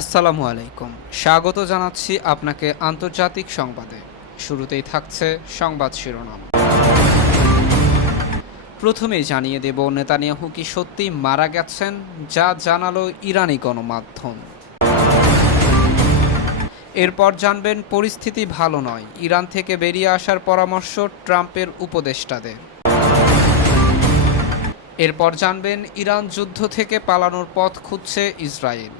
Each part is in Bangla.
আসসালামু আলাইকুম। স্বাগত জানাচ্ছি আপনাকে আন্তর্জাতিক সংবাদে। শুরুতেই থাকছে সংবাদ শিরোনাম। প্রথমেই জানিয়ে দেব নেতানিয়াহু কি সত্যিই মারা গেছেন, যা জানালো ইরানি গণমাধ্যম। এরপর জানবেন পরিস্থিতি ভালো নয়, ইরান থেকে বেরিয়ে আসার পরামর্শ ট্রাম্পের উপদেষ্টাদের। এরপর জানবেন ইরান যুদ্ধ থেকে পালানোর পথ খুঁজছে ইসরায়েল।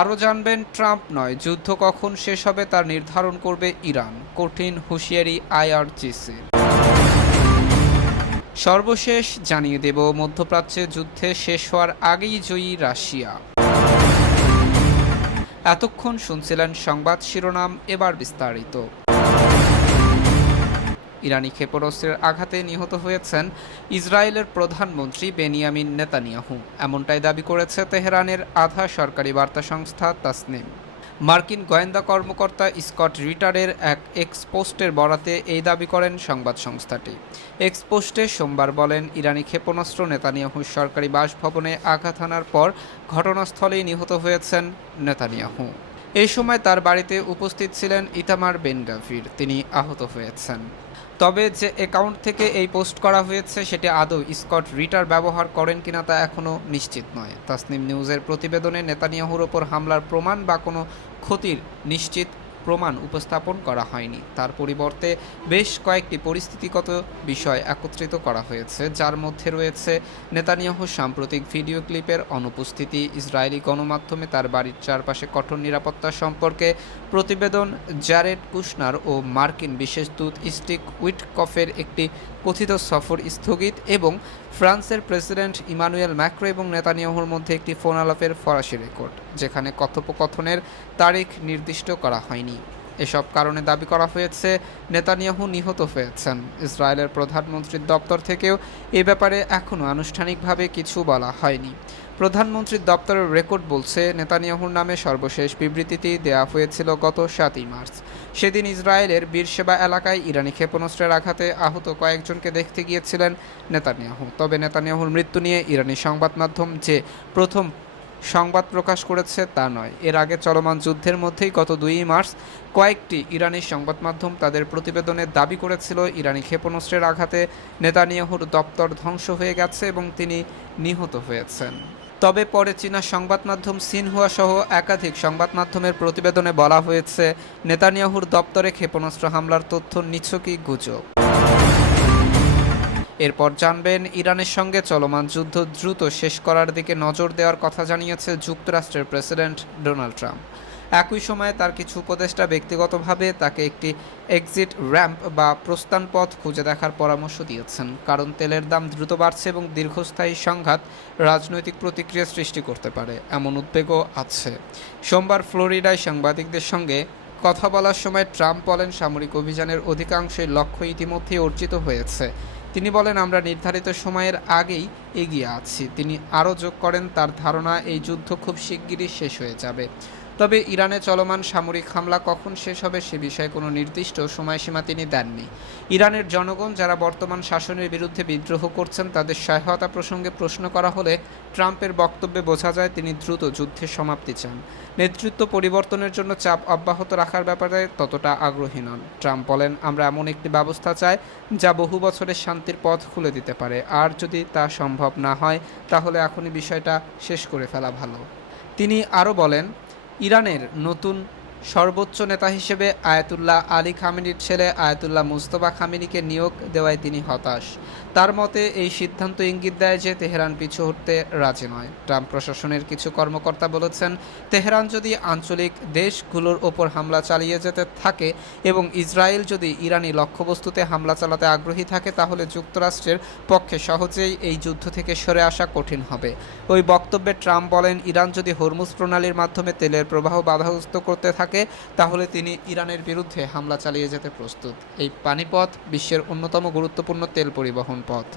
আরও জানবেন ট্রাম্প নয়, যুদ্ধ কখন শেষ হবে তা নির্ধারণ করবে ইরান, কঠিন হুঁশিয়ারি আইআরজিসির। সর্বশেষ জানিয়ে দেব মধ্যপ্রাচ্যে যুদ্ধে শেষ হওয়ার আগেই জয়ী রাশিয়া। এতক্ষণ শুনছিলেন সংবাদ শিরোনাম, এবার বিস্তারিত। ইরানি ক্ষেপণাস্ত্রের আঘাতে নিহত হয়েছেন ইসরায়েলের প্রধানমন্ত্রী বেনিয়ামিন নেতানিয়াহু, এমনটাই দাবি করেছে তেহরানের আধা সরকারি বার্তা সংস্থা তাসনিম। মার্কিন গোয়েন্দা কর্মকর্তা স্কট রিটারের এক এক্সপোস্টের বরাতে এই দাবি করেন সংবাদ সংস্থাটি। এক্সপোস্টে সোমবার বলেন, ইরানি ক্ষেপণাস্ত্র নেতানিয়াহুর সরকারি বাসভবনে আঘাত হানার পর ঘটনাস্থলেই নিহত হয়েছেন নেতানিয়াহু। এই সময় তার বাড়িতে উপস্থিত ছিলেন ইতামার বেন গাভির, তিনি আহত হয়েছেন। তবে যে অ্যাকাউন্ট থেকে এই পোস্ট করা হয়েছে সেটি আদৌ স্কট রিটার ব্যবহার করেন কিনা তা এখনও নিশ্চিত নয়। তাসনিম নিউজের প্রতিবেদনে নেতানিয়াহুর ওপর হামলার প্রমাণ বা কোনো ক্ষতির নিশ্চিত প্রমাণ উপস্থাপন করা হয়নি। তার পরিবর্তে বেশ কয়েকটি পরিস্থিতিগত বিষয় একত্রিত করা হয়েছে, যার মধ্যে রয়েছে নেতানিয়াহুর সাম্প্রতিক ভিডিও ক্লিপের অনুপস্থিতি, ইসরায়েলি গণমাধ্যমে তার বাড়ির চারপাশে কঠোর নিরাপত্তা সম্পর্কে প্রতিবেদন, জ্যারেড কুশনার ও মার্কিন বিশেষ দূত স্টিভ উইটকফের একটি কথিত সফর স্থগিত এবং ফ্রান্সের প্রেসিডেন্ট ইমানুয়েল ম্যাক্রো এবং নেতানিয়াহুর মধ্যে একটি ফোন আলাপের ফরাসি রেকর্ড, যেখানে কথোপকথনের তারিখ নির্দিষ্ট করা হয়নি। এসব কারণে দাবি করা হয়েছে নেতানিয়াহু নিহত হয়েছেন। ইসরায়েলের প্রধানমন্ত্রীর দপ্তর থেকেও এ ব্যাপারে এখনও আনুষ্ঠানিকভাবে কিছু বলা হয়নি। প্রধানমন্ত্রীর দপ্তরের রেকর্ড বলছে, নেতানিয়াহুর নামে সর্বশেষ বিবৃতিটি দেওয়া হয়েছিল গত 7ই মার্চ। সেদিন ইসরায়েলের বীরশেবা এলাকায় ইরানি ক্ষেপণাস্ত্রের আঘাতে আহত কয়েকজনকে দেখতে গিয়েছিলেন নেতানিয়াহু। তবে নেতানিয়াহুর মৃত্যু নিয়ে ইরানি সংবাদ মাধ্যম যে প্রথম সংবাদ প্রকাশ করেছে তা নয়। এর আগে চলমান যুদ্ধের মধ্যেই গত 2ই মার্চ কয়েকটি ইরানি সংবাদ মাধ্যম তাদের প্রতিবেদনে দাবি করেছিল ইরানি ক্ষেপণাস্ত্রের আঘাতে নেতানিয়াহুর দপ্তর ধ্বংস হয়ে গেছে এবং তিনি নিহত হয়েছেন। তবে পরে চীনা সংবাদ মাধ্যম সিনহুয়া সহ একাধিক সংবাদ মাধ্যমের প্রতিবেদনে বলা হয়েছে নেতানিয়াহুর দপ্তরে ক্ষেপণাস্ত্র হামলার তথ্য নিছকই গুজব। এরপর জানবেন ইরানের সঙ্গে চলমান যুদ্ধ দ্রুত শেষ করার দিকে নজর দেওয়ার কথা জানিয়েছে যুক্তরাষ্ট্রের প্রেসিডেন্ট ডোনাল্ড ট্রাম্প। একই সময়ে তার কিছু উপদেষ্টা ব্যক্তিগতভাবে তাকে একটি এক্সিট র্যাম্প বা প্রস্থান পথ খুঁজে দেখার পরামর্শ দিয়েছেন, কারণ তেলের দাম দ্রুত বাড়ছে এবং দীর্ঘস্থায়ী সংঘাত রাজনৈতিক প্রতিক্রিয়া সৃষ্টি করতে পারে, এমন উদ্বেগও আছে। সোমবার ফ্লোরিডায় সাংবাদিকদের সঙ্গে কথা বলার সময় ট্রাম্প বলেন, সামরিক অভিযানের অধিকাংশই লক্ষ্য ইতিমধ্যেই অর্জিত হয়েছে। তিনি বলেন, আমরা নির্ধারিত সময়ের আগেই এগিয়ে আছি। তিনি আরও যোগ করেন, তার ধারণা এই যুদ্ধ খুব শিগগিরই শেষ হয়ে যাবে। তবে ইরানে চলমান সামরিক হামলা কখন শেষ হবে সে বিষয়ে কোনো নির্দিষ্ট সময়সীমা তিনি দেননি। ইরানের জনগণ যারা বর্তমান শাসনের বিরুদ্ধে বিদ্রোহ করছেন তাদের সহায়তা প্রসঙ্গে প্রশ্ন করা হলে ট্রাম্পের বক্তব্যে বোঝা যায় তিনি দ্রুত যুদ্ধের সমাপ্তি চান। নেতৃত্ব পরিবর্তনের জন্য চাপ অব্যাহত রাখার ব্যাপারে ততটা আগ্রহী নন। ট্রাম্প বলেন, আমরা এমন একটি ব্যবস্থা চাই যা বহু বছরের শান্তির পথ খুলে দিতে পারে, আর যদি তা সম্ভব না হয় তাহলে এখনই বিষয়টা শেষ করে ফেলা ভালো। তিনি আরও বলেন, ইরানের নতুন সর্বোচ্চ নেতা হিসেবে আয়াতুল্লাহ আলী খামেনির ছেলে আয়াতুল্লাহ মুস্তফা খামেনিকে নিয়োগ দেওয়ায় তিনি হতাশ। তার মতে এই সিদ্ধান্ত ইঙ্গিত দেয় যে তেহরান পিছু হটতে রাজি নয়। ট্রাম্প প্রশাসনের কিছু কর্মকর্তা বলেছেন, তেহরান যদি আঞ্চলিক দেশগুলোর ওপর হামলা চালিয়ে যেতে থাকে এবং ইসরায়েল যদি ইরানি লক্ষ্যবস্তুতে হামলা চালাতে আগ্রহী থাকে তাহলে যুক্তরাষ্ট্রের পক্ষে সহজেই এই যুদ্ধ থেকে সরে আসা কঠিন হবে। ওই বক্তব্যে ট্রাম্প বলেন, ইরান যদি হরমুজ প্রণালীর মাধ্যমে তেলের প্রবাহ বাধাগ্রস্ত করতে থাকে তাহলে তিনি ইরানের বিরুদ্ধে হামলা চালিয়ে যেতে প্রস্তুত। এই পানিপথ বিশ্বের অন্যতম গুরুত্বপূর্ণ তেল পরিবহন পথ।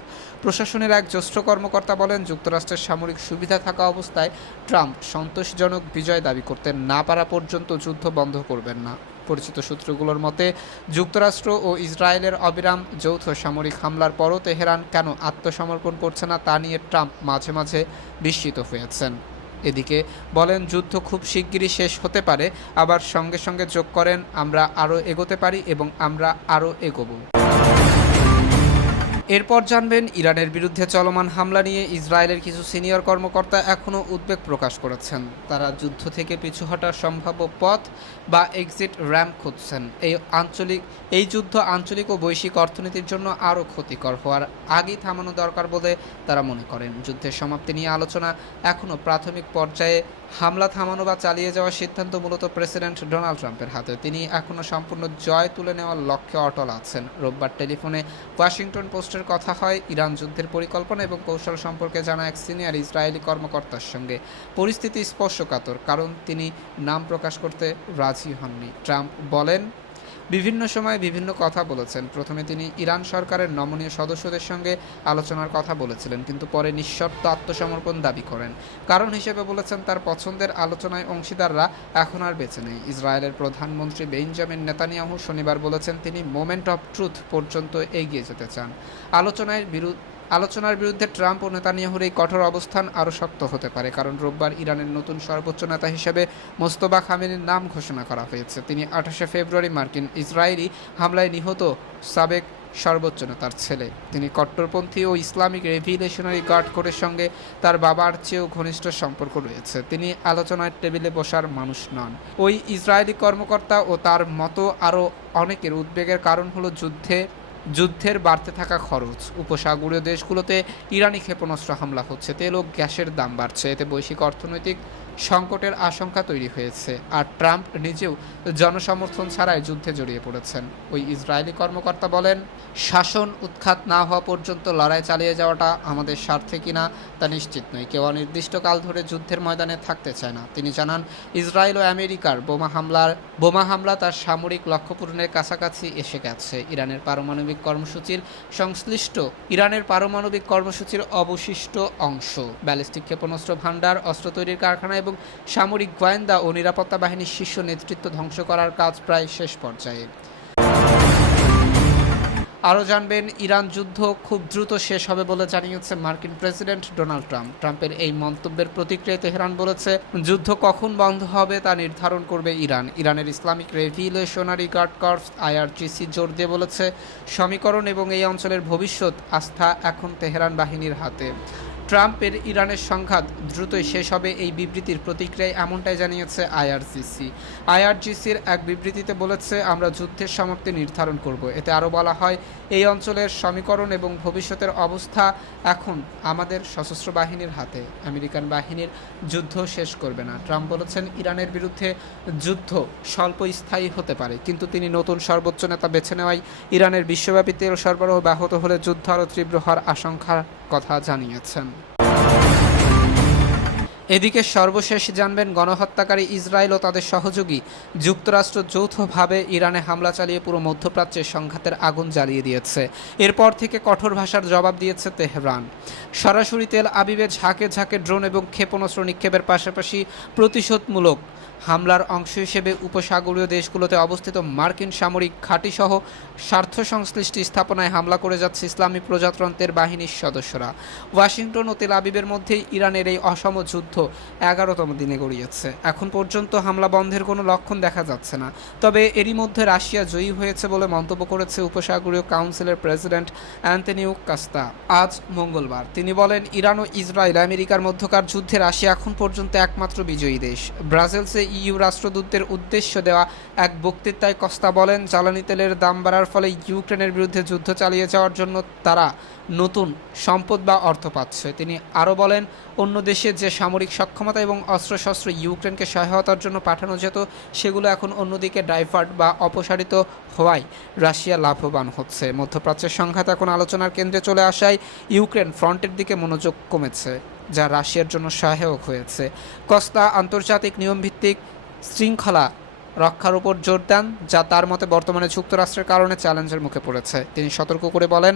প্রশাসনের এক জ্যেষ্ঠ কর্মকর্তা বলেন, যুক্তরাষ্ট্রের সামরিক সুবিধা থাকা অবস্থায় ট্রাম্প সন্তোষজনক বিজয় দাবি করতে না পারা পর্যন্ত যুদ্ধ বন্ধ করবেন না। পরিচিত সূত্রগুলোর মতে, যুক্তরাষ্ট্র ও ইসরায়েলের অবিরাম যৌথ সামরিক হামলার পরও তেহরান কেন আত্মসমর্পণ করছে না তা নিয়ে ট্রাম্প মাঝে মাঝে বিস্মিত হয়েছেন। এদিকে বলেন যুদ্ধ খুব শিগগিরই শেষ হতে পারে, আবার সঙ্গে সঙ্গে যোগ করেন আমরা আরও এগোতে পারি এবং আমরা আরও এগোবো। এরপর জানবেন ইরানের বিরুদ্ধে চলমান হামলা নিয়ে ইসরায়েলের কিছু সিনিয়র কর্মকর্তা এখনও উদ্বেগ প্রকাশ করেছেন। তারা যুদ্ধ থেকে পিছু হটার সম্ভাব্য পথ বা এক্সিট র্যাম্প খুঁজছেন। এই যুদ্ধ আঞ্চলিক ও বৈশ্বিক অর্থনীতির জন্য আরও ক্ষতিকর হওয়ার আগেই থামানো দরকার বলে তারা মনে করেন। যুদ্ধের সমাপ্তি নিয়ে আলোচনা এখনও প্রাথমিক পর্যায়ে। হামলা থামানো বা চালিয়ে যাওয়ার সিদ্ধান্ত মূলত প্রেসিডেন্ট ডোনাল্ড ট্রাম্পের হাতে। তিনি এখনও সম্পূর্ণ জয় তুলে নেওয়ার লক্ষ্যে অটল আছেন। রোববার টেলিফোনে ওয়াশিংটন পোস্টের কথা হয় ইরান যুদ্ধের পরিকল্পনা এবং কৌশল সম্পর্কে জানা এক সিনিয়র ইসরায়েলি কর্মকর্তার সঙ্গে। পরিস্থিতি স্পর্শকাতর, কারণ তিনি নাম প্রকাশ করতে রাজি হননি। ট্রাম্প বলেন বিভিন্ন সময় বিভিন্ন কথা বলেছেন। প্রথমে তিনি ইরান সরকারের নমনীয় সদস্যদের সঙ্গে আলোচনার কথা বলেছিলেন, কিন্তু পরে নিঃশর্ত আত্মসমর্পণ দাবি করেন। কারণ হিসেবে বলেছেন তার পছন্দের আলোচনায় অংশীদাররা এখন আর বেঁচে নেই। ইসরায়েলের প্রধানমন্ত্রী বেঞ্জামিন নেতানিয়াহু শনিবার বলেছেন তিনি মোমেন্ট অফ ট্রুথ পর্যন্ত এগিয়ে যেতে চান। আলোচনার বিরুদ্ধে ট্রাম্প ও নেতানিয়াহুর এই কঠোর অবস্থান আরও শক্ত হতে পারে, কারণ রোববার ইরানের নতুন সর্বোচ্চ নেতা হিসেবে মোস্তফা খামেনির নাম ঘোষণা করা হয়েছে। তিনি 28শে ফেব্রুয়ারি মার্কিন ইসরায়েলি হামলায় নিহত সাবেক সর্বোচ্চ নেতার ছেলে। তিনি কট্টরপন্থী ও ইসলামিক রেভিলেশনারি গার্ড কোরের সঙ্গে তার বাবার চেয়েও ঘনিষ্ঠ সম্পর্ক রয়েছে। তিনি আলোচনার টেবিলে বসার মানুষ নন। ওই ইসরায়েলি কর্মকর্তা ও তার মতো আরও অনেকের উদ্বেগের কারণ হলো যুদ্ধের বাড়তে থাকা খরচ। উপসাগরীয় দেশগুলোতে ইরানি ক্ষেপণাস্ত্র হামলা হচ্ছে, তেল ও গ্যাসের দাম বাড়ছে। এতে বৈশ্বিক অর্থনৈতিক সংকটের আশঙ্কা তৈরি হয়েছে। আর ট্রাম্প নিজেও জনসমর্থন ছাড়াই যুদ্ধে জড়িয়ে পড়েছেন। ওই ইসরায়েলি কর্মকর্তা বলেন শাসন উৎখাত না হওয়া পর্যন্ত লড়াই চালিয়ে যাওয়াটা আমাদের স্বার্থে কিনা তা নিশ্চিত নয়। কেউ অনির্দিষ্টকাল ধরে যুদ্ধের ময়দানে থাকতে চায় না। তিনি জানান ইসরায়েল ও আমেরিকার বোমা হামলা তার সামরিক লক্ষ্য পূরণের কাছাকাছি এসে গেছে। ইরানের পারমাণবিক কর্মসূচির অবশিষ্ট অংশ, ব্যালিস্টিক ক্ষেপণাস্ত্র ভান্ডার, অস্ত্র তৈরির কারখানা এবং সামরিক গোয়েন্দা ও নিরাপত্তা বাহিনীর শীর্ষ নেতৃত্ব ধ্বংস করার কাজ প্রায় শেষ পর্যায়ে। আরও জানবেন ইরান যুদ্ধ খুব দ্রুত শেষ হবে বলে জানিয়েছে মার্কিন প্রেসিডেন্ট ডোনাল্ড ট্রাম্প। ট্রাম্পের এই মন্তব্যের প্রতিক্রিয়ায় তেহরান বলেছে যুদ্ধ কখন বন্ধ হবে তা নির্ধারণ করবে ইরান। ইরানের ইসলামিক রেভিলেশনারি গার্ড কর্পস আইআরজিসি জোর দিয়ে বলেছে সমীকরণ এবং এই অঞ্চলের ভবিষ্যৎ আস্থা এখন তেহরান বাহিনীর হাতে। ট্রাম্পের ইরানের সংঘাত দ্রুতই শেষ হবে এই বিবৃতির প্রতিক্রিয়ায় এমনটাই জানিয়েছে আইআরজিসির এক বিবৃতিতে বলেছে আমরা যুদ্ধের সমাপ্তি নির্ধারণ করব। এতে আরও বলা হয় এই অঞ্চলের সমীকরণ এবং ভবিষ্যতের অবস্থা এখন আমাদের সশস্ত্র বাহিনীর হাতে। আমেরিকান বাহিনীর যুদ্ধ শেষ করবে না। ট্রাম্প বলেছেন ইরানের বিরুদ্ধে যুদ্ধ স্বল্পস্থায়ী হতে পারে, কিন্তু তিনি নতুন সর্বোচ্চ নেতা বেছে নেওয়ায় ইরানের বিশ্বব্যাপী তেল সরবরাহ ব্যাহত হলে যুদ্ধ আরও তীব্র হওয়ার আশঙ্কার কথা জানিয়েছেন। এদিকে সর্বশেষ জানবেন গণহত্যাকারী ইসরায়েল ও তাদের সহযোগী যুক্তরাষ্ট্র যৌথভাবে ইরানে হামলা চালিয়ে পুরো মধ্যপ্রাচ্যের সংঘাতের আগুন জ্বালিয়ে দিয়েছে। এরপর থেকে কঠোর ভাষার জবাব দিয়েছে তেহরান। সরাসরি তেল আবিবে ঝাঁকে ঝাঁকে ড্রোন এবং ক্ষেপণাস্ত্র নিক্ষেপের পাশাপাশি প্রতিশোধমূলক হামলার অংশ হিসেবে উপসাগরীয় দেশগুলোতে অবস্থিত মার্কিন সামরিক ঘাঁটিসহ স্বার্থ সংশ্লিষ্ট স্থাপনায় হামলা করে যাচ্ছে ইসলামী প্রজাতন্ত্রের বাহিনীর সদস্যরা। ওয়াশিংটন ও তেল আবিবের মধ্যেই ইরানের এই অসম যুদ্ধ 11তম দিনে গড়িয়েছে। এখন পর্যন্ত হামলা বন্ধের কোনো লক্ষণ দেখা যাচ্ছে না। তবে এরই মধ্যে রাশিয়া জয়ী হয়েছে বলে মন্তব্য করেছে উপসাগরীয় কাউন্সিলের প্রেসিডেন্ট অ্যান্তনিও কাস্তা আজ মঙ্গলবার। তিনি বলেন ইরান ও ইসরায়েল আমেরিকার মধ্যকার যুদ্ধে রাশিয়া এখন পর্যন্ত একমাত্র বিজয়ী দেশ। ব্রাজিলসে ইইউ রাষ্ট্রদূতদের উদ্দেশ্য দেওয়া এক বক্তৃতায় কস্তা বলেন জ্বালানি তেলের দাম বাড়ার ফলে ইউক্রেনের বিরুদ্ধে যুদ্ধ চালিয়ে যাওয়ার জন্য তারা নতুন সম্পদ বা অর্থ পাচ্ছে। তিনি আরও বলেন অন্য দেশের যে সামরিক সক্ষমতা এবং অস্ত্রশস্ত্র ইউক্রেনকে সহায়তার জন্য পাঠানো যেত সেগুলো এখন অন্যদিকে ডাইভার্ট বা অপসারিত হওয়ায় রাশিয়া লাভবান হচ্ছে। মধ্যপ্রাচ্যের সংঘাত এখন আলোচনার কেন্দ্রে চলে আসায় ইউক্রেন ফ্রন্টের দিকে মনোযোগ কমেছে, যা রাশিয়ার জন্য সহায়ক হয়েছে। কস্তা আন্তর্জাতিক নিয়মভিত্তিক শৃঙ্খলা রক্ষার উপর জোর দেন, যা তার মতে বর্তমানে যুক্তরাষ্ট্রের কারণে চ্যালেঞ্জের মুখে পড়েছে। তিনি সতর্ক করে বলেন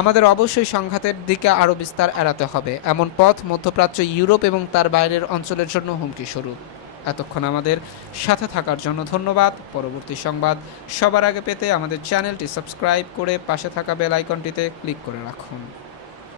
আমাদের অবশ্যই সংঘাতের দিকে আরও বিস্তার এড়াতে হবে। এমন পথ মধ্যপ্রাচ্য, ইউরোপ এবং তার বাইরের অঞ্চলের জন্য হুমকি স্বরূপ। এতক্ষণ আমাদের সাথে থাকার জন্য ধন্যবাদ। পরবর্তী সংবাদ সবার আগে পেতে আমাদের চ্যানেলটি সাবস্ক্রাইব করে পাশে থাকা বেল আইকনটিতে ক্লিক করে রাখুন।